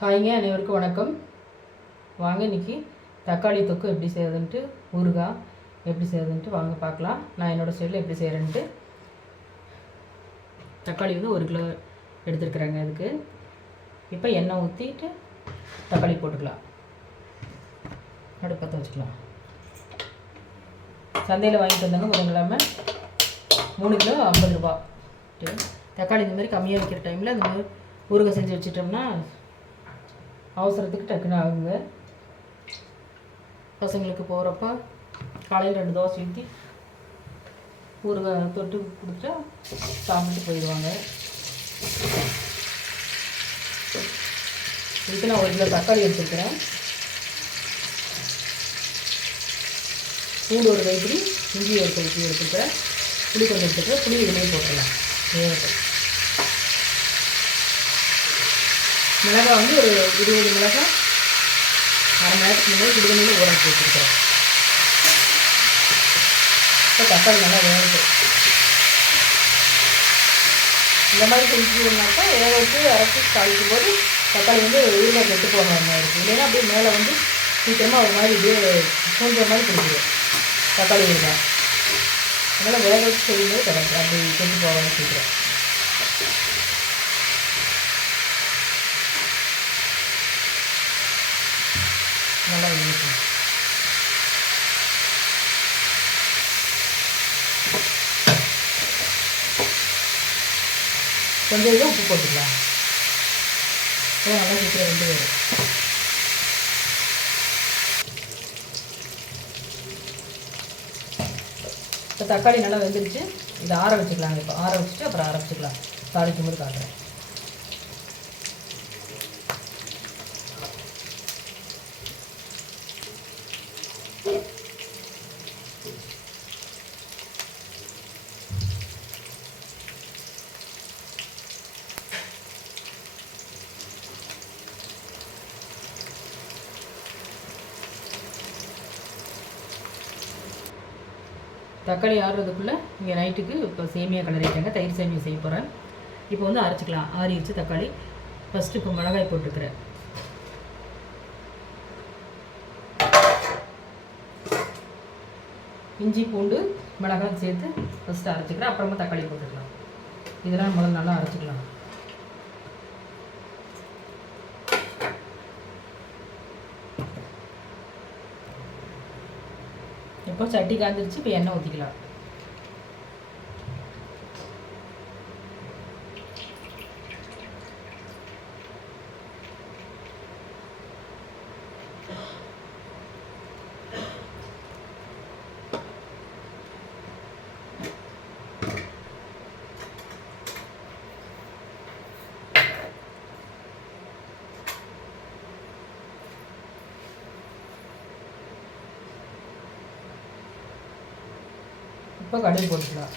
ஹாய்ங்க, அனைவருக்கும் வணக்கம். வாங்க இன்றைக்கி தக்காளி தொக்கு எப்படி செய்யறதுன்ட்டு, ஊறுகாய் எப்படி செய்யறதுன்ட்டு வாங்க பார்க்கலாம். நான் என்னோடய ஸ்டைலில் எப்படி செய்கிறேன்ட்டு. தக்காளி வந்து 1 கிலோ எடுத்துருக்குறேங்க. இதுக்கு இப்போ எண்ணெய் ஊற்றிட்டு தக்காளி போட்டுக்கலாம். அடுப்பத்தை வச்சுக்கலாம். சந்தையில் வாங்கிட்டு வந்தாங்க புதன்கிழமை 3 கிலோ 50 ரூபா. தக்காளி இந்த மாதிரி கம்மியாக வைக்கிற டைமில் இந்த மாதிரி ஊறுகாய் செஞ்சு வச்சிட்டோம்னா அவசரத்துக்கு டக்குன்னு ஆகுங்க. பசங்களுக்கு போகிறப்ப காலையில் 2 தோசை ஊற்றி ஊறுகாய் தொட்டு கொடுத்துட்டா சாப்பிட்டு போயிடுவாங்க. இதுக்கு நான் 1 கிலோ தக்காளி எடுத்துருக்கிறேன். பூண்டு 1 கைப்பிடி, இஞ்சி 1 கைப்பிடி எடுத்துருக்கிறேன். புளி கொஞ்சம் எடுத்துக்கிறேன். புளி இதுலேயும் போட்டுடலாம். மிளகாய் வந்து ஒரு 20 மிளகாய் அரை மணி நேரத்துக்கு முன்னாடி சுடுதண்ணியில் ஊற வச்சு வச்சுருக்கிறேன். இப்போ தக்காளி நல்லா வேகுது. இந்த மாதிரி செஞ்சுனாக்கா வேக வச்சு அரைச்சி தாளிக்கும் போது தக்காளி வந்து ஊறுகாய் கெட்டு போகிற மாதிரி இருக்குது. இல்லைன்னா அப்படியே மேலே வந்து சீக்கிரமாக ஒரு மாதிரி இப்படியே பூஞ்ச மாதிரி பிடிக்குது தக்காளி ஊறுகாய். அதனால் வேக வச்சு செய்யும்போது கிடைக்கும், அப்படி கெட்டு போகாமல் சீக்கிரம். நல்லா இருக்கும். கொஞ்சம் இதாக உப்பு போட்டுக்கலாம். நல்லா சீக்கிரம் வந்து வரும். இப்போ தக்காளி நல்லா வெந்துருச்சு. இதை ஆற வச்சுக்கலாங்க. இப்போ ஆற வச்சுட்டு அப்புறம் அரைச்சிக்கலாம். தாளிக்கும் போது காட்டுறேன். தக்காளி ஆறுறதுக்குள்ளே இங்கே நைட்டுக்கு இப்போ சேமியா கிளறிட்டாங்க. தயிர் சேமியா செய்ய போகிறேன். இப்போ வந்து அரைச்சிக்கலாம். ஆறிடுச்சு தக்காளி. ஃபஸ்ட்டு இப்போ மிளகாய் போட்டுருக்குறேன். இஞ்சி பூண்டு மிளகாய் சேர்த்து ஃபஸ்ட்டு அரைச்சிக்கிறேன். அப்புறமா தக்காளி போட்டுக்கலாம். இதெல்லாம் முதல்ல நல்லா அரைச்சிக்கலாம். இப்போ சட்டி காய்ஞ்சிருச்சு. இப்போ எண்ணெய் ஊற்றிக்கலாம். இப்போ கடுகு போட்டுக்கலாம்.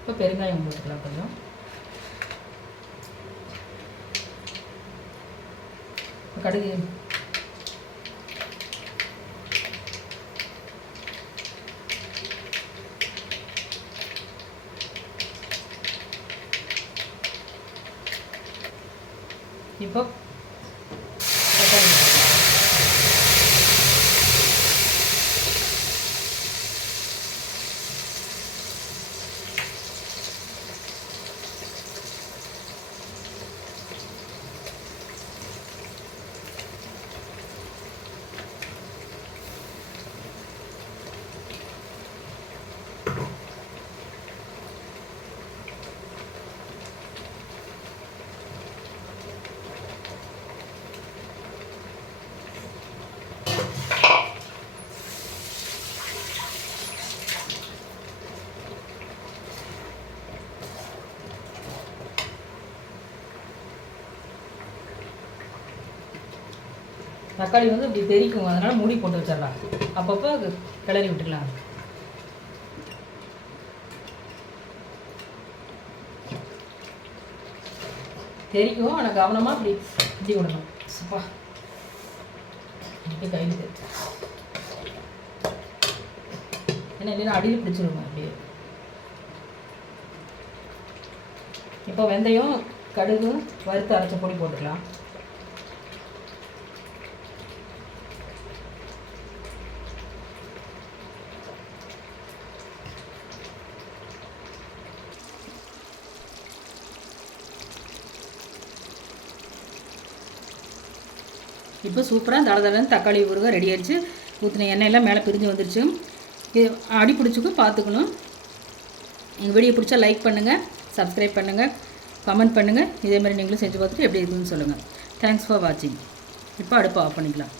இப்போ பெருங்காயம் போட்டுக்கலாம் கொஞ்சம். கடுகு இப்போ தக்காளி வந்து இப்படி தெரிக்கும். அதனால் மூடி போட்டு வச்சிடலாம். அப்பப்போ கிளறி விட்டுக்கலாம். தெரிக்கும். ஆனால் கவனமாக அப்படி இப்படி விடணும். சுப்பா இப்படி கையில் ஏன்னா இல்லைன்னா அடியில் பிடிச்சிருவோம் அப்படியே. இப்போ வெந்தயம் கடுகு வறுத்து அரைச்ச பொடி போட்டுக்கலாம். இப்போ சூப்பராக தடதடன்னு தக்காளி ஊறுகாய் ரெடி ஆகிடுச்சு. ஊற்றின எண்ணெயெல்லாம் மேலே பிரிஞ்சு வந்துருச்சு. இது அடி பிடிச்சிக்கும் பார்த்துக்கணும். எங்கள் வீடியோ பிடிச்சா லைக் பண்ணுங்கள், சப்ஸ்கிரைப் பண்ணுங்கள், கமெண்ட் பண்ணுங்கள். இதே மாதிரி நீங்களும் செஞ்சு பார்த்துட்டு எப்படி இருக்குதுன்னு சொல்லுங்கள். தேங்க்ஸ் ஃபார் வாட்சிங். இப்போ அடுப்பை ஆஃப் பண்ணிக்கலாம்.